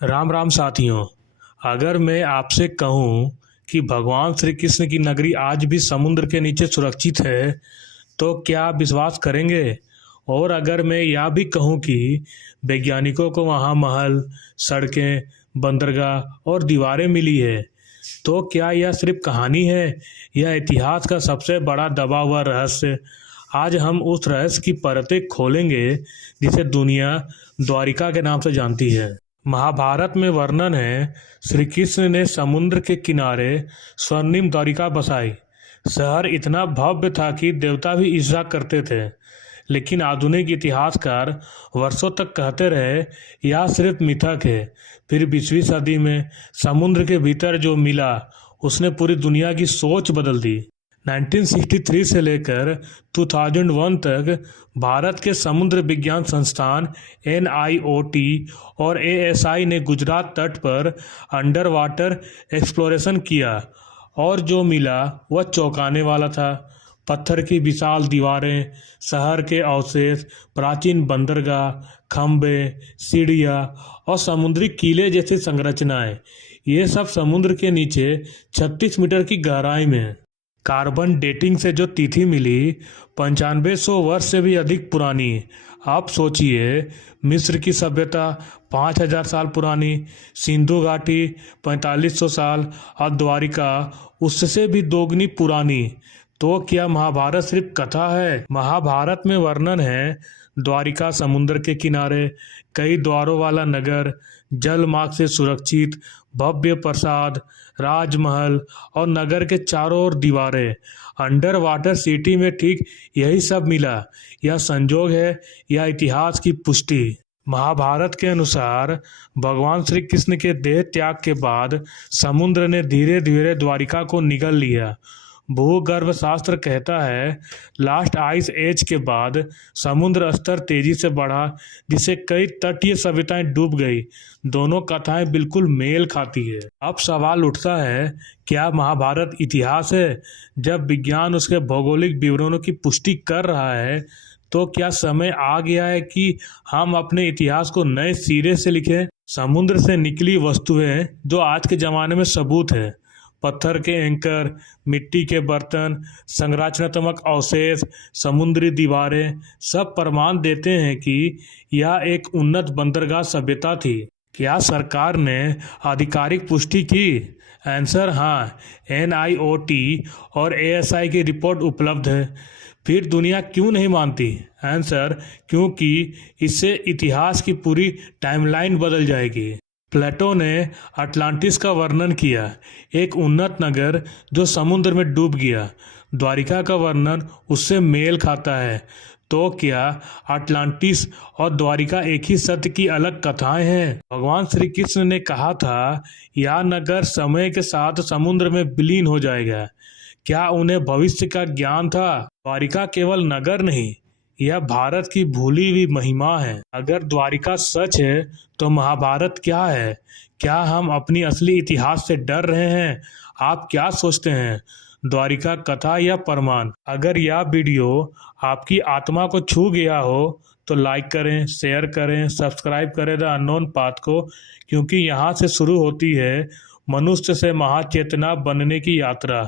राम राम साथियों। अगर मैं आपसे कहूं कि भगवान श्री कृष्ण की नगरी आज भी समुद्र के नीचे सुरक्षित है तो क्या आप विश्वास करेंगे? और अगर मैं यह भी कहूं कि वैज्ञानिकों को वहां महल, सड़कें, बंदरगाह और दीवारें मिली है, तो क्या यह सिर्फ कहानी है या इतिहास का सबसे बड़ा दबा हुआ रहस्य? आज हम उस रहस्य की परतें खोलेंगे जिसे दुनिया द्वारिका के नाम से जानती है। महाभारत में वर्णन है, श्री कृष्ण ने समुद्र के किनारे स्वर्णिम द्वारिका बसाई। शहर इतना भव्य था कि देवता भी ईर्ष्या करते थे। लेकिन आधुनिक इतिहासकार वर्षों तक कहते रहे यह सिर्फ मिथक है। फिर 20वीं सदी में समुद्र के भीतर जो मिला उसने पूरी दुनिया की सोच बदल दी। 1963 से लेकर 2001 तक भारत के समुद्र विज्ञान संस्थान NIOT और ASI ने गुजरात तट पर अंडर वाटर एक्सप्लोरेशन किया और जो मिला वह चौंकाने वाला था। पत्थर की विशाल दीवारें, शहर के अवशेष, प्राचीन बंदरगाह, खंभे, सीढ़ियाँ और समुद्री किले जैसी संरचनाएं, ये सब समुद्र के नीचे 36 मीटर की गहराई में। कार्बन डेटिंग से जो तिथि मिली 9500 वर्ष से भी अधिक पुरानी। आप सोचिए, मिस्र की सभ्यता 5000 साल पुरानी, सिंधु घाटी 4500 साल और द्वारिका उससे भी दोगुनी पुरानी। तो क्या महाभारत सिर्फ कथा है? महाभारत में वर्णन है, द्वारिका समुद्र के किनारे, कई द्वारों वाला नगर, जल मार्ग से सुरक्षित, भव्य प्रसाद, राजमहल और नगर के चारों ओर दीवारें। अंडर वाटर सिटी में ठीक यही सब मिला। यह संजोग है या इतिहास की पुष्टि? महाभारत के अनुसार भगवान श्री कृष्ण के देह त्याग के बाद समुद्र ने धीरे धीरे द्वारिका को निगल लिया। भूगर्भ शास्त्र कहता है, लास्ट आइस एज के बाद समुद्र स्तर तेजी से बढ़ा, जिससे कई तटीय सभ्यताएं डूब गई। दोनों कथाएं बिल्कुल मेल खाती है। अब सवाल उठता है, क्या महाभारत इतिहास है? जब विज्ञान उसके भौगोलिक विवरणों की पुष्टि कर रहा है, तो क्या समय आ गया है कि हम अपने इतिहास को नए सिरे से लिखें? समुद्र से निकली वस्तुएं जो आज के जमाने में सबूत है, पत्थर के एंकर, मिट्टी के बर्तन, संरचनात्मक अवशेष, समुद्री दीवारें, सब प्रमाण देते हैं कि यह एक उन्नत बंदरगाह सभ्यता थी। क्या सरकार ने आधिकारिक पुष्टि की? आंसर हाँ, NIOT और ASI की रिपोर्ट उपलब्ध है। फिर दुनिया क्यों नहीं मानती? आंसर, क्योंकि इससे इतिहास की पूरी टाइमलाइन बदल जाएगी। प्लेटो ने अटलांटिस का वर्णन किया, एक उन्नत नगर जो समुद्र में डूब गया। द्वारिका का वर्णन उससे मेल खाता है। तो क्या अटलांटिस और द्वारिका एक ही सत्य की अलग कथाएं हैं? भगवान श्री कृष्ण ने कहा था, यह नगर समय के साथ समुद्र में विलीन हो जाएगा। क्या उन्हें भविष्य का ज्ञान था? द्वारिका केवल नगर नहीं, यह भारत की भूली हुई महिमा है। अगर द्वारिका सच है तो महाभारत क्या है? क्या हम अपनी असली इतिहास से डर रहे हैं? आप क्या सोचते हैं, द्वारिका कथा या प्रमाण? अगर यह वीडियो आपकी आत्मा को छू गया हो तो लाइक करें, शेयर करें, सब्सक्राइब करें द अननोन पाथ को, क्योंकि यहाँ से शुरू होती है मनुष्य से महाचेतना बनने की यात्रा।